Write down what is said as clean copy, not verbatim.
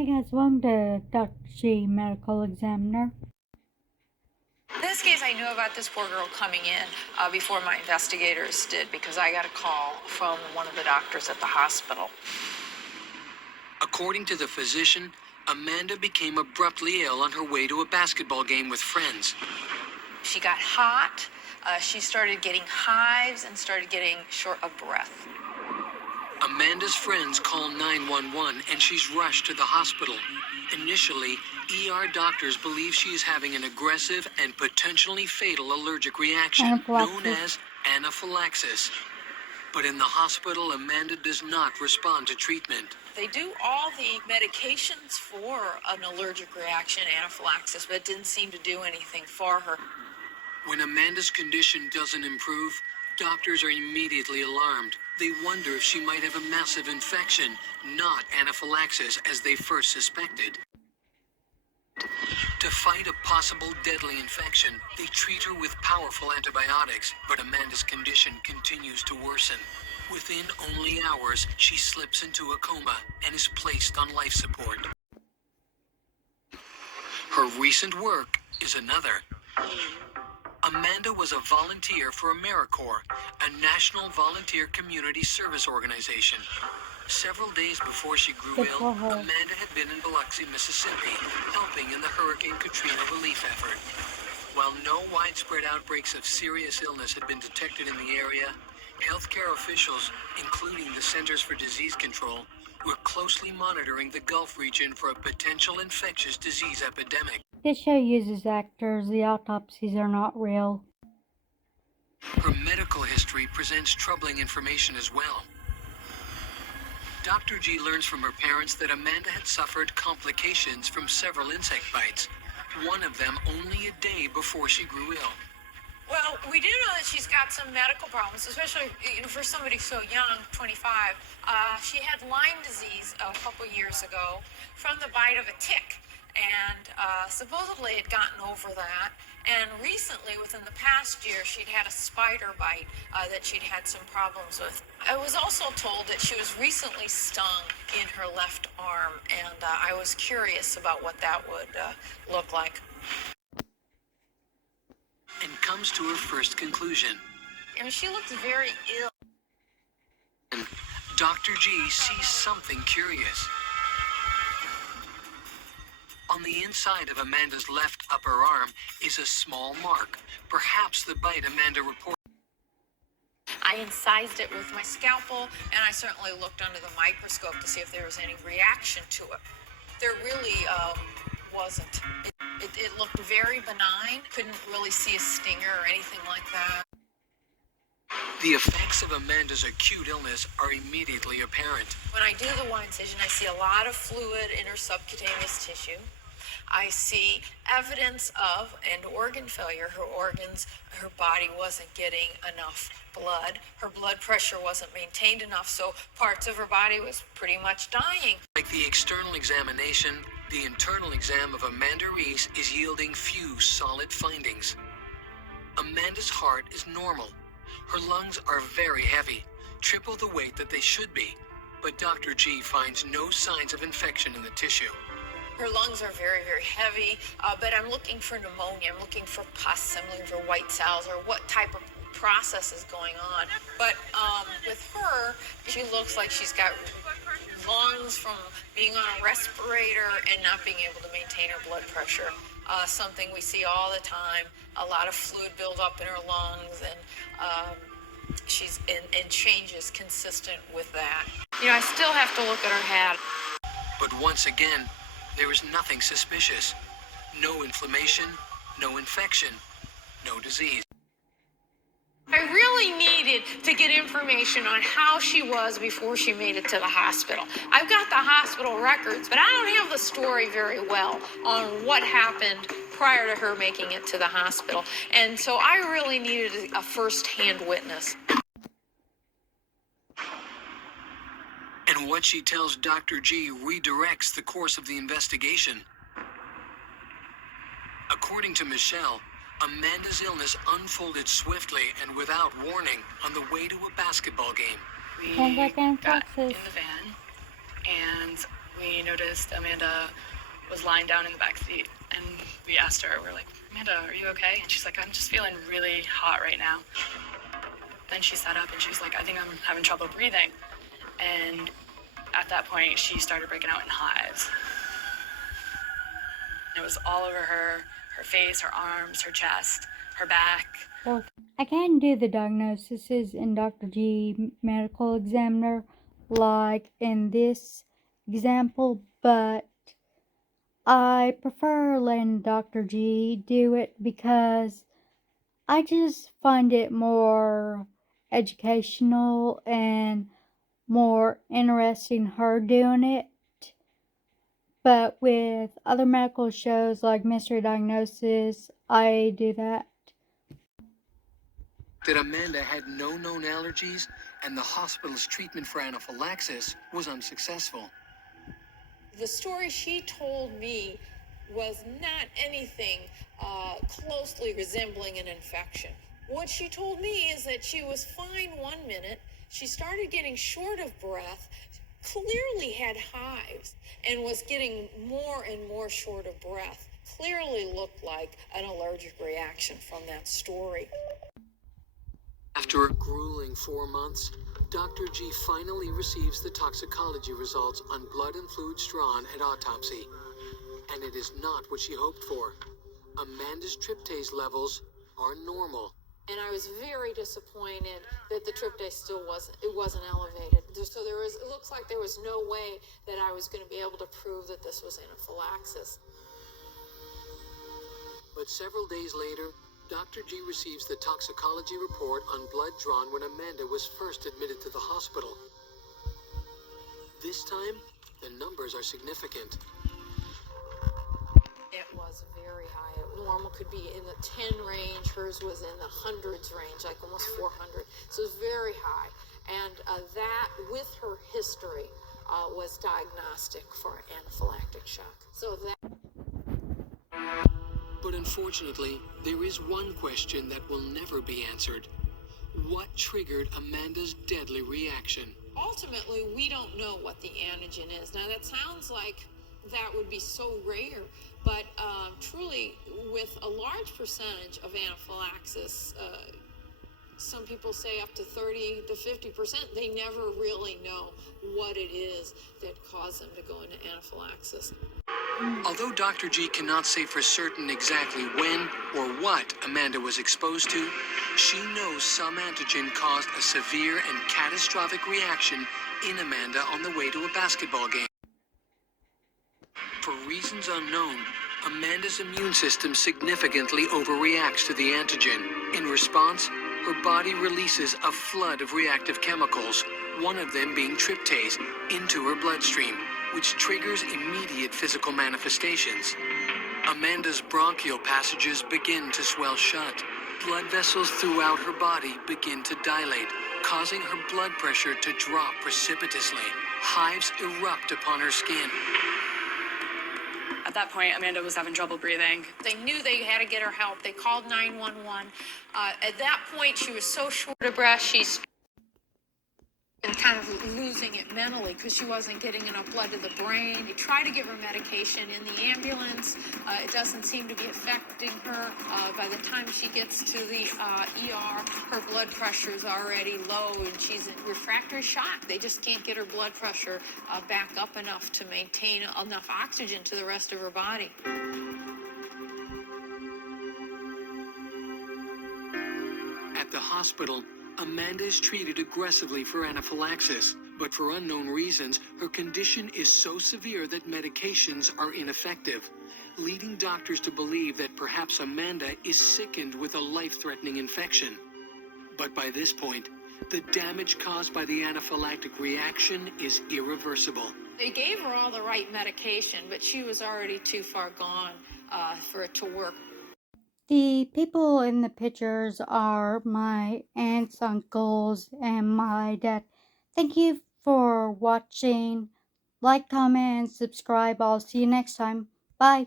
Hey guys, welcome to Dr. G Medical Examiner. In this case, I knew about this poor girl coming in before my investigators did because I got a call from one of the doctors at the hospital. According to the physician, Amanda became abruptly ill on her way to a basketball game with friends. She got hot, she started getting hives, and started getting short of breath. Amanda's friends call 911 and she's rushed to the hospital. Initially, ER doctors believe she is having an aggressive and potentially fatal allergic reaction known as anaphylaxis. But in the hospital, Amanda does not respond to treatment. They do all the medications for an allergic reaction, anaphylaxis, but it didn't seem to do anything for her. When Amanda's condition doesn't improve, doctors are immediately alarmed. They wonder if she might have a massive infection, not anaphylaxis as they first suspected. To fight a possible deadly infection, they treat her with powerful antibiotics, but Amanda's condition continues to worsen. Within only hours, she slips into a coma and is placed on life support. Her recent work is another. Amanda was a volunteer for AmeriCorps, a national volunteer community service organization. Several days before she grew ill, Amanda had been in Biloxi, Mississippi, helping in the Hurricane Katrina relief effort. While no widespread outbreaks of serious illness had been detected in the area, healthcare officials, including the Centers for Disease Control, were closely monitoring the Gulf region for a potential infectious disease epidemic. This show uses actors. The autopsies are not real. Her medical history presents troubling information as well. Dr. G learns from her parents that Amanda had suffered complications from several insect bites, one of them only a day before she grew ill. Well, we do know that she's got some medical problems, especially for somebody so young, 25. She had Lyme disease a couple years ago from the bite of a tick, and supposedly had gotten over that. And recently, within the past year, she'd had a spider bite that she'd had some problems with. I was also told that she was recently stung in her left arm, and I was curious about what that would look like. And comes to her first conclusion. I mean, she looked very ill. And Dr. G sees something curious. On the inside of Amanda's left upper arm is a small mark, perhaps the bite Amanda reported. I incised it with my scalpel, and I certainly looked under the microscope to see if there was any reaction to it. There really wasn't. It looked very benign. Couldn't really see a stinger or anything like that. The effects of Amanda's acute illness are immediately apparent. When I do the one incision, I see a lot of fluid in her subcutaneous tissue. I see evidence of an organ failure. Her organs, her body wasn't getting enough blood. Her blood pressure wasn't maintained enough, so parts of her body was pretty much dying. Like the external examination, the internal exam of Amanda Reese is yielding few solid findings. Amanda's heart is normal. Her lungs are very heavy, triple the weight that they should be, but Dr. G finds no signs of infection in the tissue. Her lungs are very, very heavy, but I'm looking for pneumonia. I'm looking for pus. I'm looking for white cells or what type of process is going on. But with her, she looks like she's got lungs from being on a respirator and not being able to maintain her blood pressure. Something we see all the time, a lot of fluid buildup in her lungs, and she's in changes consistent with that. I still have to look at her head. But once again, there is nothing suspicious. No inflammation, no infection, no disease. I really needed to get information on how she was before she made it to the hospital. I've got the hospital records, but I don't have the story very well on what happened prior to her making it to the hospital. And so I really needed a first-hand witness. And what she tells Dr. G redirects the course of the investigation. According to Michelle, Amanda's illness unfolded swiftly and without warning on the way to a basketball game. Sounds like got in anaphylaxis. the van, and we we noticed Amanda was lying down in the back seat, and we asked her, we're like, Amanda, are you okay? And she's like, I'm just feeling really hot right now. Then she sat up and she's like, I think I'm having trouble breathing. And at that point, she started breaking out in hives. It was all over her face, her arms, her chest, her back. Well, I can do the diagnoses in Dr. G medical examiner like in this example, but I prefer letting Dr. G do it because I just find it more educational and more interesting her doing it. But with other medical shows like Mystery Diagnosis, I do that. That Amanda had no known allergies and the hospital's treatment for anaphylaxis was unsuccessful. The story she told me was not anything closely resembling an infection. What she told me is that she was fine 1 minute, she started getting short of breath, clearly had hives, and was getting more and more short of breath. Clearly looked like an allergic reaction from that story. After a grueling 4 months, Dr. G finally receives the toxicology results on blood and fluids drawn at autopsy. And it is not what she hoped for. Amanda's tryptase levels are normal. And I was very disappointed that the tryptase still wasn't elevated. So it looks like there was no way that I was going to be able to prove that this was anaphylaxis. But several days later, Dr. G receives the toxicology report on blood drawn when Amanda was first admitted to the hospital. This time, the numbers are significant. It was very high. Normal could be in the 10 range. Hers was in the hundreds range, like almost 400. So it was very high. And that, with her history, was diagnostic for anaphylactic shock. So that. But unfortunately, there is one question that will never be answered. What triggered Amanda's deadly reaction? Ultimately, we don't know what the antigen is. Now, that sounds like that would be so rare, but truly, with a large percentage of anaphylaxis, some people say up to 30 to 50%, they never really know what it is that caused them to go into anaphylaxis. Although Dr. G cannot say for certain exactly when or what Amanda was exposed to, she knows some antigen caused a severe and catastrophic reaction in Amanda on the way to a basketball game. For reasons unknown, Amanda's immune system significantly overreacts to the antigen. In response, her body releases a flood of reactive chemicals, one of them being tryptase, into her bloodstream, which triggers immediate physical manifestations. Amanda's bronchial passages begin to swell shut. Blood vessels throughout her body begin to dilate, causing her blood pressure to drop precipitously. Hives erupt upon her skin. At that point, Amanda was having trouble breathing. They knew they had to get her help. They called 911. At that point, she was so short of breath, she's and kind of losing it mentally because she wasn't getting enough blood to the brain. They try to give her medication in the ambulance. It doesn't seem to be affecting her. By the time she gets to the ER, her blood pressure is already low and she's in refractory shock. They just can't get her blood pressure back up enough to maintain enough oxygen to the rest of her body. At the hospital, Amanda is treated aggressively for anaphylaxis, but for unknown reasons, her condition is so severe that medications are ineffective, leading doctors to believe that perhaps Amanda is sickened with a life-threatening infection. But by this point, the damage caused by the anaphylactic reaction is irreversible. They gave her all the right medication, but she was already too far gone for it to work. The people in the pictures are my aunts, uncles, and my dad. Thank you for watching. Like, comment, and subscribe. I'll see you next time. Bye.